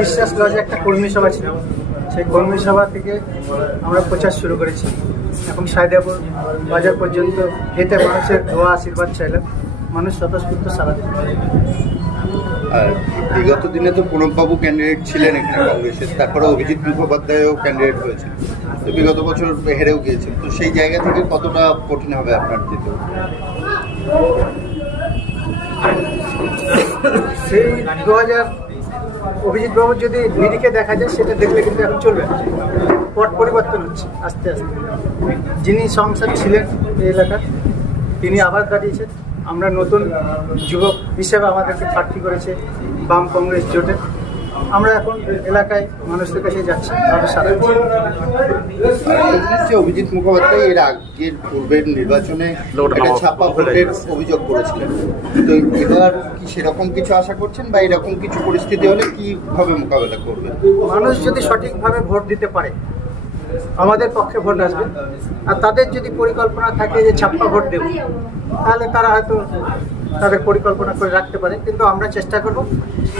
বিশ্বাস লজে একটা কর্মী সভা ছিল। সেই কর্মী সভা থেকে আমরা প্রচার শুরু করেছি। এখন সায়দাপুর বাজার পর্যন্ত হেঁটে মানুষের দোয়া আশীর্বাদ চাইলাম। মানুষ স্বতঃস্ফূর্ত সারা দিল। আর বিগত দিনে তো প্রণববাবু ক্যান্ডিডেট ছিলেন এখানে কংগ্রেসের তারপরে অভিজিৎ মুখোপাধ্যায়ও ক্যান্ডিডেট হয়েছিল তো বিগত বছর হেরেও গিয়েছেন। তো সেই জায়গা থেকে কতটা কঠিন হবে আপনার যেতে? সেই দু হাজার অভিজিৎ বাবুর যদি নিরিখে দেখা যায়, সেটা দেখলে কিন্তু এখন চলবে পট পরিবর্তন হচ্ছে আস্তে আস্তে। যিনি সংসার ছিলেন এই এলাকার, তিনি আবার দাঁড়িয়েছেন আমরা নতুন যুবক হিসেবে আমাদেরকে প্রার্থী করেছে বাম কংগ্রেস জোটে। আমরা এখন এলাকায় মানুষদের কাছে যাচ্ছি তাদের সাথে যে অভিজিৎ মুখোপাধ্যায় এর আগের পূর্বের নির্বাচনে একটা ছাপা ভোটের অভিযোগ করেছিলেন। তো এবার কি সেরকম কিছু আশা করছেন বা এরকম কিছু পরিস্থিতি হলে কীভাবে মোকাবেলা করবেন? মানুষ যদি সঠিকভাবে ভোট দিতে পারে আমাদের পক্ষে ভোট আসবে। আর তাদের যদি পরিকল্পনা থাকে যে ছাপ্পা ভোট দেব তাহলে তারা হয়তো তাদের পরিকল্পনা করে রাখতে পারে। কিন্তু আমরা চেষ্টা করব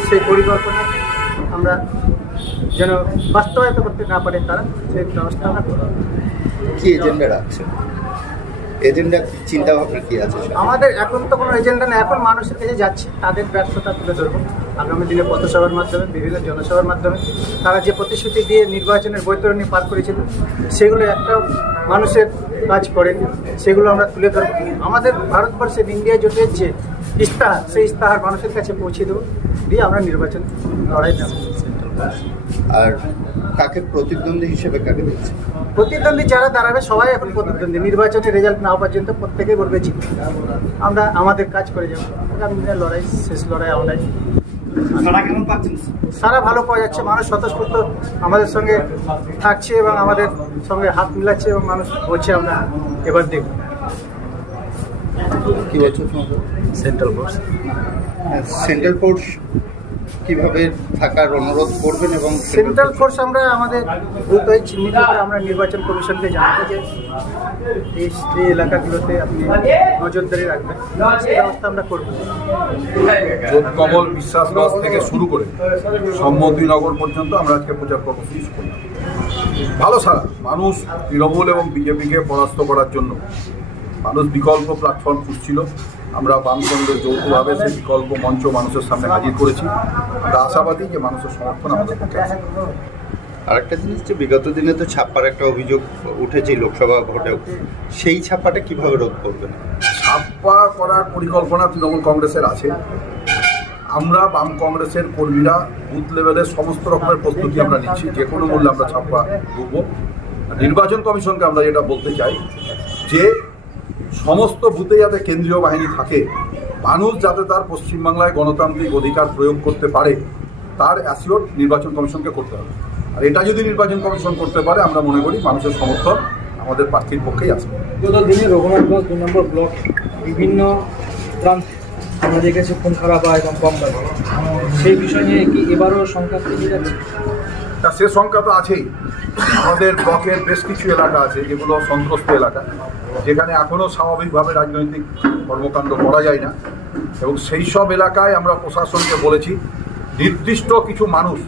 সেই পরিকল্পনা আমরা যেন বাস্তবায়িত করতে না পারে তারা সেই ব্যবস্থা আমরা করব। কি এজেন্ডা রাখছেন এজেন্ডা চিন্তা ভাবনা কি আছে আমাদের এখন তো কোনো এজেন্ডা নেই এখন মানুষের কাছে যাচ্ছে তাদের ব্যর্থতা তুলে ধরবো। আগামী দিনে পথসভার মাধ্যমে বিভিন্ন জনসভার মাধ্যমে তারা যে প্রতিশ্রুতি দিয়ে নির্বাচনের বৈতরণী পার করেছিল সেগুলো একটা মানুষের কাজ করেনি সেগুলো আমরা তুলে ধরবো। আমাদের ভারতবর্ষের ইন্ডিয়া জোটের যে ইস্তাহার সেই ইস্তাহার মানুষের কাছে পৌঁছে দেবো দিয়ে আমরা নির্বাচন লড়াই নেব আর কাকে প্রতিদ্বন্দ্বী হিসেবে কাকে দিচ্ছে প্রতিদ্বন্দ্বী যারা দাঁড়াবে সবাই এখন প্রতিদ্বন্দ্বী। নির্বাচনের রেজাল্ট না পর্যন্ত প্রত্যেকে বলবে জিত। আমরা আমাদের কাজ করে যাব। আগামী দিনের লড়াই শেষ লড়াই আমরাই সারা ভালো পাওয়া যাচ্ছে। মানুষ স্বতঃস্ফূর্ত আমাদের সঙ্গে থাকছে এবং আমাদের সঙ্গে হাত মিলাচ্ছে এবং মানুষ বলছে আমরা এবার দেখব। কি বলছো সেন্ট্রাল ফোর্স সেন্ট্রাল ফোর্স কীভাবে থাকার অনুরোধ করবেন এবং সেন্ট্রাল ফোর্স আমরা আমাদের দ্রুতই চিহ্নিত করে আমরা নির্বাচন কমিশনকে জানাব যে এই এই এলাকাগুলোতে আপনি নজরদারি রাখবেন সেই ব্যবস্থা আমরা করব। কমল বিশ্বাসবাস থেকে শুরু করে সম্মতিনগর পর্যন্ত আমরা আজকে প্রচার কর্মসূচি করলাম। ভালো সারা মানুষ তৃণমূল এবং বিজেপিকে পরাস্ত করার জন্য মানুষ বিকল্প প্ল্যাটফর্ম খুঁজছিল। আমরা বামফ্রন্টের যৌথভাবে সেই বিকল্প মঞ্চ মানুষের সামনে হাজির করেছি। আমরা আশাবাদী যে মানুষের সমর্থন আমাদের পক্ষে আছে। আরেকটা জিনিস যে বিগত দিনে তো ছাপ্পার একটা অভিযোগ উঠেছে লোকসভা ভোটেও। সেই ছাপ্পাটা কীভাবে রোধ করবেন? ছাপ্পা করার পরিকল্পনা তৃণমূল কংগ্রেসের আছে। আমরা বাম কংগ্রেসের কর্মীরা বুথ লেভেলের সমস্ত রকমের প্রস্তুতি আমরা নিচ্ছি। যে কোনো মূল্যে আমরা ছাপ্পা ঢুকব নির্বাচন কমিশনকে আমরা যেটা বলতে চাই যে সমস্ত বুথে যাতে কেন্দ্রীয় বাহিনী থাকে, মানুষ যাতে তার পশ্চিমবাংলায় গণতান্ত্রিক অধিকার প্রয়োগ করতে পারে, তার অ্যাসিওর নির্বাচন কমিশনকে করতে হবে। আর এটা যদি নির্বাচন কমিশন করতে পারে, আমরা মনে করি মানুষের সমর্থন আমাদের প্রার্থীর পক্ষেই আসবে গত দিনে রঘুনাথগঞ্জ দু নম্বর ব্লক, বিভিন্ন প্রান্তে আমরা দেখেছি খুন খারাপ হয় এবং কম সেই বিষয় নিয়ে কি এবারও সংখ্যা থেকে যাচ্ছে? তা সে সংখ্যা তো আছেই। আমাদের ব্লকের বেশ কিছু এলাকা আছে, যেগুলো সন্ত্রস্ত এলাকা, যেখানে এখনও স্বাভাবিকভাবে রাজনৈতিক কর্মকাণ্ড করা যায় না। এবং সেই সব এলাকায় আমরা প্রশাসনকে বলেছি, নির্দিষ্ট কিছু মানুষ,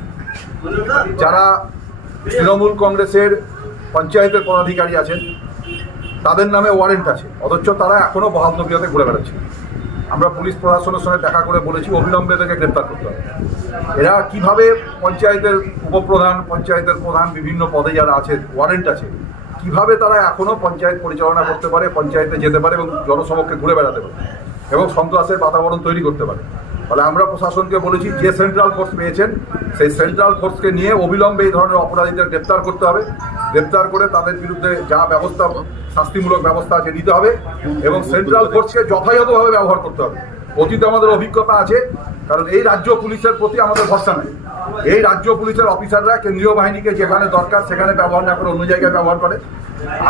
যারা তৃণমূল কংগ্রেসের পঞ্চায়েতের পদাধিকারী আছেন, তাদের নামে ওয়ারেন্ট আছে, অথচ তারা এখনও বহাল ঘুরে বেড়াচ্ছে। আমরা পুলিশ প্রশাসনের সঙ্গে দেখা করে বলেছি অবিলম্বে এদেরকে গ্রেপ্তার করতে হবে। এরা কীভাবে পঞ্চায়েতের উপপ্রধান, পঞ্চায়েতের প্রধান, বিভিন্ন পদে যারা আছে ওয়ারেন্ট আছে, কীভাবে তারা এখনও পঞ্চায়েত পরিচালনা করতে পারে, পঞ্চায়েতে যেতে পারে এবং জনসমক্ষে ঘুরে বেড়াতে পারে এবং সন্ত্রাসের বাতাবরণ তৈরি করতে পারে? ফলে আমরা প্রশাসনকে বলেছি, যে সেন্ট্রাল ফোর্স পেয়েছেন, সেই সেন্ট্রাল ফোর্সকে নিয়ে অবিলম্বে এই ধরনের অপরাধীদের গ্রেপ্তার করতে হবে। গ্রেপ্তার করে তাদের বিরুদ্ধে যা ব্যবস্থা, শাস্তিমূলক ব্যবস্থা আছে নিতে হবে এবং সেন্ট্রাল ফোর্সকে যথাযথভাবে ব্যবহার করতে হবে। অতীতে আমাদের অভিজ্ঞতা আছে, কারণ এই রাজ্য পুলিশের প্রতি আমাদের ভরসা নেই। এই রাজ্য পুলিশের অফিসাররা কেন্দ্রীয় বাহিনীকে যেখানে দরকার সেখানে ব্যবহার না করে অন্য জায়গায় ব্যবহার করে।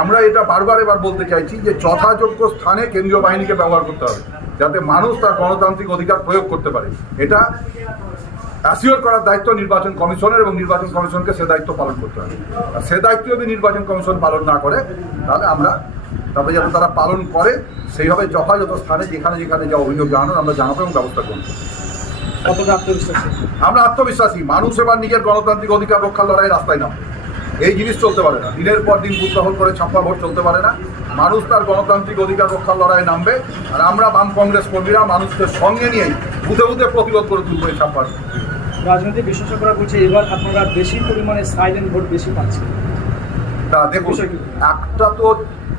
আমরা এটা বারবার এবার বলতে চাইছি যে যথাযোগ্য স্থানে কেন্দ্রীয় বাহিনীকে ব্যবহার করতে হবে। যাতে মানুষ তার গণতান্ত্রিক অধিকার প্রয়োগ করতে পারে। এটা অ্যাসিওর করার দায়িত্ব নির্বাচন কমিশনের এবং নির্বাচন কমিশনকে সে দায়িত্ব পালন করতে হবে। আর সে দায়িত্ব যদি নির্বাচন কমিশন পালন না করে তাহলে আমরা তবে যাতে তারা পালন করে সেইভাবে যথাযথ স্থানে যেখানে যেখানে যা অভিযোগ জানানোর আমরা জানাব এবং ব্যবস্থা করব। আত্মবিশ্বাসী? আমরা আত্মবিশ্বাসী। মানুষ এবার নিজের গণতান্ত্রিক অধিকার রক্ষার লড়াই রাস্তায় নামবে। এই জিনিস চলতে পারে না। দিনের পর দিন দখল করে ছাপ্পা ভোট চলতে পারে না। মানুষ তার গণতান্ত্রিক অধিকার রক্ষার লড়াই নামবে আর আমরা বাম কংগ্রেস কর্মীরা মানুষকে সঙ্গে নিয়েই বুথে বুথে প্রতিরোধ করে তুলবো এই ছাপ্পার রাজনৈতিক বিশেষজ্ঞরা বলছে এবার আপনারা বেশি পরিমাণে সাইলেন্ট ভোট বেশি পাচ্ছেন। তা দেখুন? একটা তো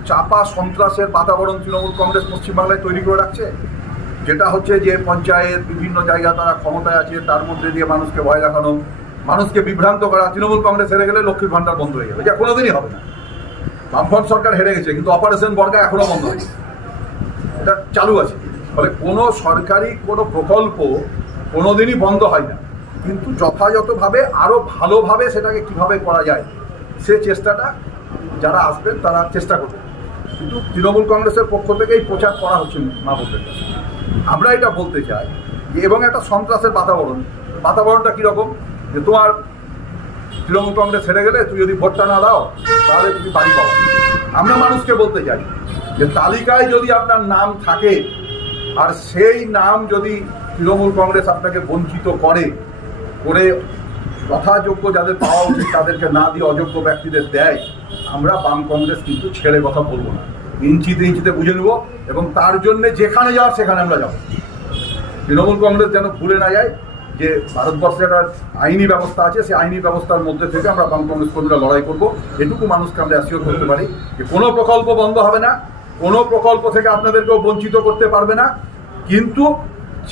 চাপা সন্ত্রাসের বাতাবরণ তৃণমূল কংগ্রেস পশ্চিমবাংলায় তৈরি করে রাখছে। যেটা হচ্ছে যে পঞ্চায়েত বিভিন্ন জায়গা তারা ক্ষমতায় আছে তার মধ্যে দিয়ে মানুষকে ভয় দেখানো মানুষকে বিভ্রান্ত করা, তৃণমূল কংগ্রেস হেরে গেলে লক্ষ্মীর ভান্ডার বন্ধ হয়ে যাবে। যা কোনোদিনই হবে না। বামফ্রন্ট সরকার হেরে গেছে, কিন্তু অপারেশন বর্গা এখনও বন্ধ হয়নি। এটা চালু আছে। ফলে কোনো সরকারি কোনো প্রকল্প কোনোদিনই বন্ধ হয় না। কিন্তু যথাযথভাবে আরও ভালোভাবে সেটাকে কীভাবে করা যায়, সে চেষ্টাটা যারা আসবেন তারা চেষ্টা করবেন কিন্তু তৃণমূল কংগ্রেসের পক্ষ থেকেই প্রচার করা হচ্ছে বোনদের কাছে। আমরা এটা বলতে চাই এবং একটা সন্ত্রাসের বাতাবরণ। বাতাবরণটা কীরকম? যে তোমার তৃণমূল কংগ্রেস হেরে গেলে তুই যদি ভোটটা না দাও, তাহলে তুমি বাড়ি পাবো আমরা মানুষকে বলতে চাই যে তালিকায় যদি আপনার নাম থাকে, আর সেই নাম যদি তৃণমূল কংগ্রেস আপনাকে বঞ্চিত করে করে যথাযোগ্য যাদের পাওয়া উচিত তাদেরকে না দিয়ে অযোগ্য ব্যক্তিদের দেয়, আমরা বাম কংগ্রেস কিন্তু ছেড়ে কথা বলব না। ইঞ্চিতে ইঞ্চিতে বুঝে নেব এবং তার জন্য যেখানে যাওয়ার সেখানে আমরা যাব। তৃণমূল কংগ্রেস যেন ভুলে না যায় যে ভারতবর্ষে একটা আইনি ব্যবস্থা আছে, সেই আইনি ব্যবস্থার মধ্যে থেকে আমরা বাম কংগ্রেস কর্মীরা লড়াই করব। এটুকু মানুষকে আমরা অ্যাসিওর করতে পারি যে কোনো প্রকল্প বন্ধ হবে না, কোনো প্রকল্প থেকে আপনাদেরকেও বঞ্চিত করতে পারবে না। কিন্তু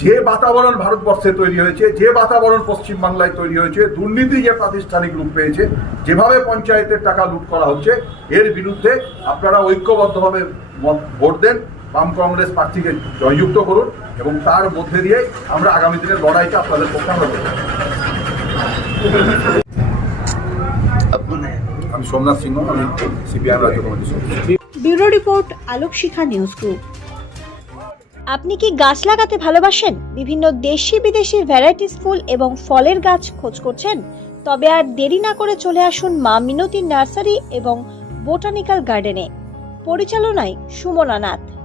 যে বাতাবরণ ভারতবর্ষে তৈরি হয়েছে, যে বাতাবরণ পশ্চিমবাংলায় তৈরি হয়েছে, দুর্নীতি যে প্রাতিষ্ঠানিক রূপ পেয়েছে, যেভাবে পঞ্চায়েতের টাকা লুট করা হচ্ছে, এর বিরুদ্ধে আপনারা ঐক্যবদ্ধভাবে ভোট দেন। বাম কংগ্রেস প্রার্থীকে জয়যুক্ত করুন এবং তার মধ্যে দিয়ে আমরা আগামী দিনের লড়াইটা আপনাদের পক্ষে আমরা আমি সোমনাথ সিংহ, আমি সিপিআই রাজ্য কমিটির সদস্য। Bureau report Alok Shikha news group. আপনি কি গাছ লাগাতে ভালোবাসেন? বিভিন্ন দেশি বিদেশি ভ্যারাইটিস ফুল এবং ফলের গাছ খোঁজ করছেন? তবে আর দেরি না করে চলে আসুন মা মিনতি নার্সারি এবং বোটানিক্যাল গার্ডেনে। পরিচালনায় সুমনা নাথ।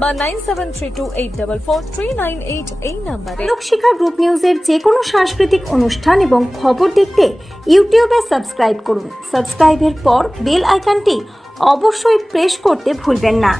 বা nine seven three two eight double four three nine eight এই নাম্বারে লোকশিক্ষা গ্রুপ নিউজের যে কোনো সাংস্কৃতিক অনুষ্ঠান এবং খবর দেখতে ইউটিউবে সাবস্ক্রাইব করুন। সাবস্ক্রাইবের পর বেল আইকনটি অবশ্যই প্রেস করতে ভুলবেন না।